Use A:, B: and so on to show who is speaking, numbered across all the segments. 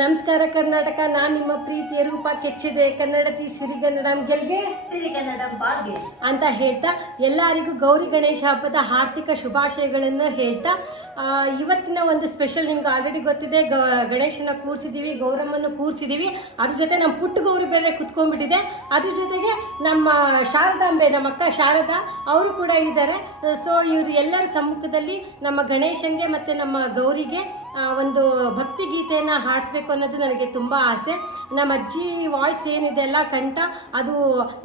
A: ನಮಸ್ಕಾರ ಕರ್ನಾಟಕ ನಾನು ನಿಮ್ಮ ಪ್ರೀತಿಯ ರೂಪ ಕೆಚ್ಚಿದೆ. ಕನ್ನಡತಿ ಸಿರಿಗನ್ನಡಂ ಗೆಲ್ಗೆ?
B: ಸಿರಿಗನ್ನಡಂ ಬಾಳ್ಗೆ.
A: ಅಂತ ಹೇಳ್ತಾ ಎಲ್ಲರಿಗೂ ಗೌರಿ ಗಣೇಶ ಹಬ್ಬದ ಆರ್ಥಿಕ ಶುಭಾಶಯಗಳನ್ನು ಹೇಳ್ತಾ ಇವತ್ತಿನ ಒಂದು ಸ್ಪೆಷಲ್ ನಿಮ್ಗೆ ಆಲ್ರೆಡಿ ಗೊತ್ತಿದೆ. ಗ ಗಣೇಶನ ಕೂರಿಸಿದ್ದೀವಿ ಗೌರಮ್ಮನ್ನು ಕೂರಿಸಿದ್ದೀವಿ ಅದ್ರ ಜೊತೆ ನಮ್ಮ ಪುಟ್ಟ ಗೌರಿ ಬೇರೆ ಕುತ್ಕೊಂಡ್ಬಿಟ್ಟಿದೆ. ಅದ್ರ ಜೊತೆಗೆ ನಮ್ಮ ಶಾರದಾಂಬೆ ನಮ್ಮ ಅಕ್ಕ ಶಾರದಾ ಅವರು ಕೂಡ ಇದ್ದಾರೆ. ಸೊ ಇವರು ಎಲ್ಲರ ಸಮ್ಮುಖದಲ್ಲಿ ನಮ್ಮ ಗಣೇಶನ್ಗೆ ಮತ್ತು ನಮ್ಮ ಗೌರಿಗೆ ಒಂದು ಭಕ್ತಿ ಗೀತೆಯನ್ನು ಹಾಡಿಸ್ಬೇಕು ಅನ್ನೋದು ನನಗೆ ತುಂಬ ಆಸೆ. ನಮ್ಮ ಅಜ್ಜಿ ವಾಯ್ಸ್ ಏನಿದೆ ಅಲ್ಲ ಕಂಠ, ಅದು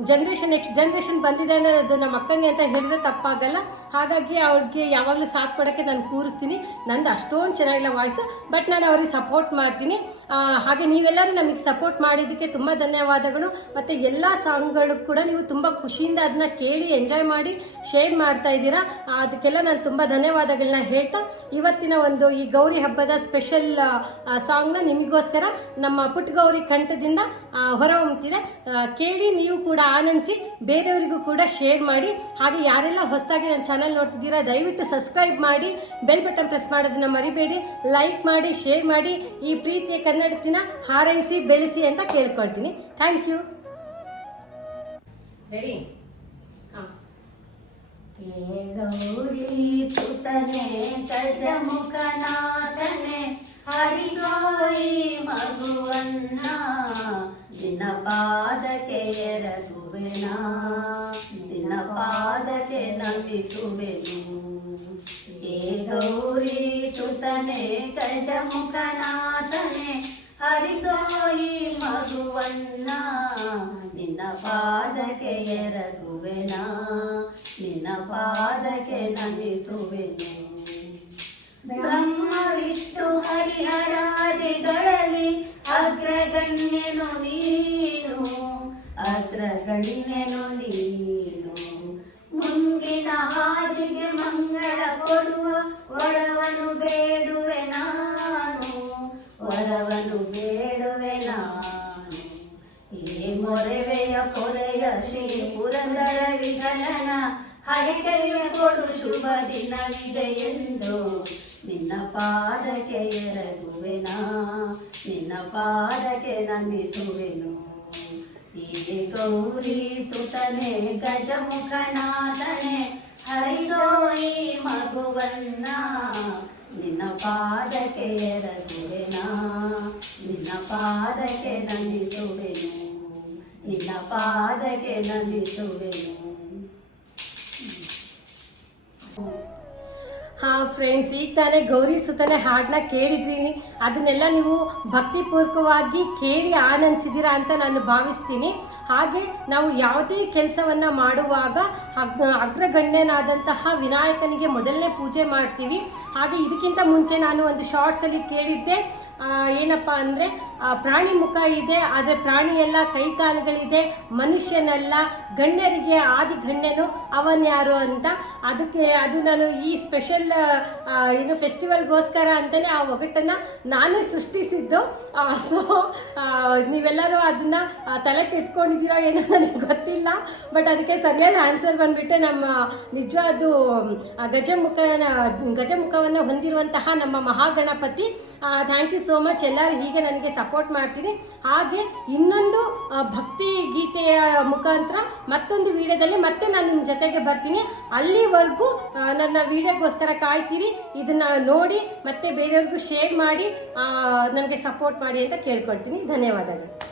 A: ಜನ್ರೇಷನ್ ನೆಕ್ಸ್ಟ್ ಜನ್ರೇಷನ್ ಬಂದಿದೆ ಅನ್ನೋದು ನಮ್ಮ ಅಕ್ಕಂಗೆ ಅಂತ ಹೇಳಿದ್ರೆ ತಪ್ಪಾಗಲ್ಲ. ಹಾಗಾಗಿ ಅವ್ರಿಗೆ ಯಾವಾಗಲೂ ಸಾಥ್ ಕೊಡೋಕ್ಕೆ ನಾನು ಕೂರಿಸ್ತೀನಿ. ನಂದು ಅಷ್ಟೊಂದು ಚೆನ್ನಾಗಿಲ್ಲ ವಾಯ್ಸ್ ಬಟ್ ನಾನು ಅವ್ರಿಗೆ ಸಪೋರ್ಟ್ ಮಾಡ್ತೀನಿ. ಹಾಗೆ ನೀವೆಲ್ಲರೂ ನಮಗೆ ಸಪೋರ್ಟ್ ಮಾಡಿದ್ದಕ್ಕೆ ತುಂಬ ಧನ್ಯವಾದಗಳು. ಮತ್ತು ಎಲ್ಲ ಸಾಂಗ್ಗಳು ಕೂಡ ನೀವು ತುಂಬ ಖುಷಿಯಿಂದ ಅದನ್ನ ಕೇಳಿ ಎಂಜಾಯ್ ಮಾಡಿ ಶೇರ್ ಮಾಡ್ತಾ ಇದ್ದೀರಾ. ಅದಕ್ಕೆಲ್ಲ ನಾನು ತುಂಬ ಧನ್ಯವಾದಗಳನ್ನ ಹೇಳ್ತಾ, ಇವತ್ತಿನ ಒಂದು ಈ ಗೌರಿ ಹಬ್ಬದ ಸ್ಪೆಷಲ್ ಸಾಂಗ್ನ ನಿಮಗೋಸ್ಕರ ನಮ್ಮ ಪುಟ್ಟಗೌರಿ ಕಂಠದಿಂದ ಹೊರ ಹೊರಹೊಮ್ಮುತ್ತಿದೆ ಕೇಳಿ ನೀವು ಕೂಡ ಆನಂದಿಸಿ, ಬೇರೆಯವರಿಗೂ ಕೂಡ ಶೇರ್ ಮಾಡಿ, ಹಾಗೆ ಯಾರೆಲ್ಲ ಹೊಸದಾಗಿ ನನ್ನ ಚಾನಲ್ ನೋಡ್ತಿದ್ದೀರಾ, ದಯವಿಟ್ಟು ಸಬ್ಸ್ಕ್ರೈಬ್ ಮಾಡಿ ಬೆಲ್ ಬಟನ್ ಪ್ರೆಸ್ ಮಾಡೋದನ್ನ ಮರಿಬೇಡಿ ಲೈಕ್ ಮಾಡಿ ಶೇರ್ ಮಾಡಿ, ಈ ಪ್ರೀತಿಯ ಕನ್ನಡತಿನ ಹಾರೈಸಿ, ಬೆಳೆಸಿ ಅಂತ ಕೇಳ್ಕೊಳ್ತೀನಿ. ಥ್ಯಾಂಕ್ ಯು ರೆಡಿ
B: ಗೌರಿ ಸುತನೆ ಗಜಮುಖನಾಥನೆ ಹರಿಗೋರಿ ಮಗುವನ್ನ ನಿನ್ನ ಪಾದಕ್ಕೆ ಎರಗುವೆನ ನಿನ್ನ ಪಾದಕ್ಕೆ ನಮಿಸುವೆನು ಏ ಗೌರಿ ಸುತನೆ ಗಜಮುಖನಾಥನೆ ಹರಿಸೋಯಿ ನಮಿಸುವೆನು ಬ್ರಹ್ಮ ವಿಷ್ಣು ಹರಿಹರಾದಿಗಳಲ್ಲಿ ಅಗ್ರಗಣ್ಯನು ನೀನು ಅಗ್ರಗಣ್ಯನು ನೀನು. ಮುಂದಿನ ಹಾದಿಗೆ ಮಂಗಳ ಕೊಡುವ ವರವನು ಬೇಡುವೆ ನಾನು, ವರವನು ಬೇಡುವೆ ನಾನು. ಈ ಮೊರೆವೆಯ ಪೊರೆಯ ಕೊಡು ಶುಭ ದಿನವಿದೆ ಎಂದು ನಿನ್ನ ಪಾದಕ್ಕೆ ಎರಗುವೆನ ನಿನ್ನ ಪಾದಕ್ಕೆ ನಮಿಸುವೆನು ಈ ಗೌರಿ ಸುತನೆ ಗಜಮುಖನಾಥನೆ ಹರಿಸೋಯಿ ಮಗುವನ್ನ ನಿನ್ನ ಪಾದಕ್ಕೆ ಎರಗುವೆನ ನಿನ್ನ ಪಾದಕ್ಕೆ ನಮಿಸುವೆನು ನಿನ್ನ ಪಾದಕ್ಕೆ ನಮಿಸುವೆನು
A: ಫ್ರೆಂಡ್ಸ್ ಈಗ ತಾನೇ ಗೌರಿ ಸುತನೆ ಹಾಡನ್ನ ಕೇಳಿದ್ರಿ ಅದನ್ನೆಲ್ಲ ನೀವು ಭಕ್ತಿಪೂರ್ವಕವಾಗಿ ಕೇಳಿ ಆನಂದಿಸಿದ್ದೀರಾ ಅಂತ ನಾನು ಭಾವಿಸ್ತೀನಿ. ಹಾಗೆ ನಾವು ಯಾವುದೇ ಕೆಲಸವನ್ನ ಮಾಡುವಾಗ ಅಗ್- ಅಗ್ರಗಣ್ಯನಾದಂತಹ ವಿನಾಯಕನಿಗೆ ಮೊದಲನೇ ಪೂಜೆ ಮಾಡ್ತೀವಿ. ಹಾಗೆ ಇದಕ್ಕಿಂತ ಮುಂಚೆ ನಾನು ಒಂದು ಶಾರ್ಟ್ಸಲ್ಲಿ ಕೇಳಿದ್ದೆ. ಏನಪ್ಪ ಅಂದರೆ ಪ್ರಾಣಿ ಮುಖ ಇದೆ, ಆದರೆ ಪ್ರಾಣಿ ಎಲ್ಲ ಕೈ ಕಾಲುಗಳಿದೆ, ಮನುಷ್ಯನಲ್ಲ, ಗಣ್ಯರಿಗೆ ಆದಿ ಗಣ್ಯನು ಅವನ್ಯಾರು ಅಂತ. ಅದಕ್ಕೆ ಅದು ನಾನು ಈ ಸ್ಪೆಷಲ್ ಏನು ಫೆಸ್ಟಿವಲ್ಗೋಸ್ಕರ ಅಂತಲೇ ಆ ಒಗಟನ್ನು ನಾನೇ ಸೃಷ್ಟಿಸಿದ್ದು. ಸೊ ನೀವೆಲ್ಲರೂ ಅದನ್ನ ತಲೆ ಕೆಡ್ಸ್ಕೊಂಡಿದ್ದೀರೋ ಏನೋ ನನಗೆ ಗೊತ್ತಿಲ್ಲ. ಬಟ್ ಅದಕ್ಕೆ ಸರಿಯಾದ ಆನ್ಸರ್ ಬಂದ್ಬಿಟ್ಟು ನಮ್ಮ ನಿಜ ಅದು ಗಜಮುಖನ, ಗಜಮುಖವನ್ನು ಹೊಂದಿರುವಂತಹ ನಮ್ಮ Mahaganapati. Thank you so much ಎಲ್ಲರೂ ಹೀಗೆ ನನಗೆ ಸಪೋರ್ಟ್ ಮಾಡ್ತೀರಿ. ಹಾಗೆ ಇನ್ನೊಂದು ಭಕ್ತಿ ಗೀತೆಯ ಮುಖಾಂತರ ಮತ್ತೊಂದು ವಿಡಿಯೋದಲ್ಲಿ ಮತ್ತೆ ನಾನು ನಿಮ್ಮ ಜೊತೆಗೆ ಬರ್ತೀನಿ. ಅಲ್ಲಿವರೆಗೂ ನನ್ನ ವಿಡಿಯೋಗೋಸ್ಕರ ಕಾಯ್ತೀರಿ. ಇದನ್ನ ನೋಡಿ ಮತ್ತೆ ಬೇರೆಯವ್ರಿಗೂ ಶೇರ್ ಮಾಡಿ ನನಗೆ ಸಪೋರ್ಟ್ ಮಾಡಿ ಅಂತ ಕೇಳ್ಕೊಳ್ತೀನಿ. ಧನ್ಯವಾದಗಳು.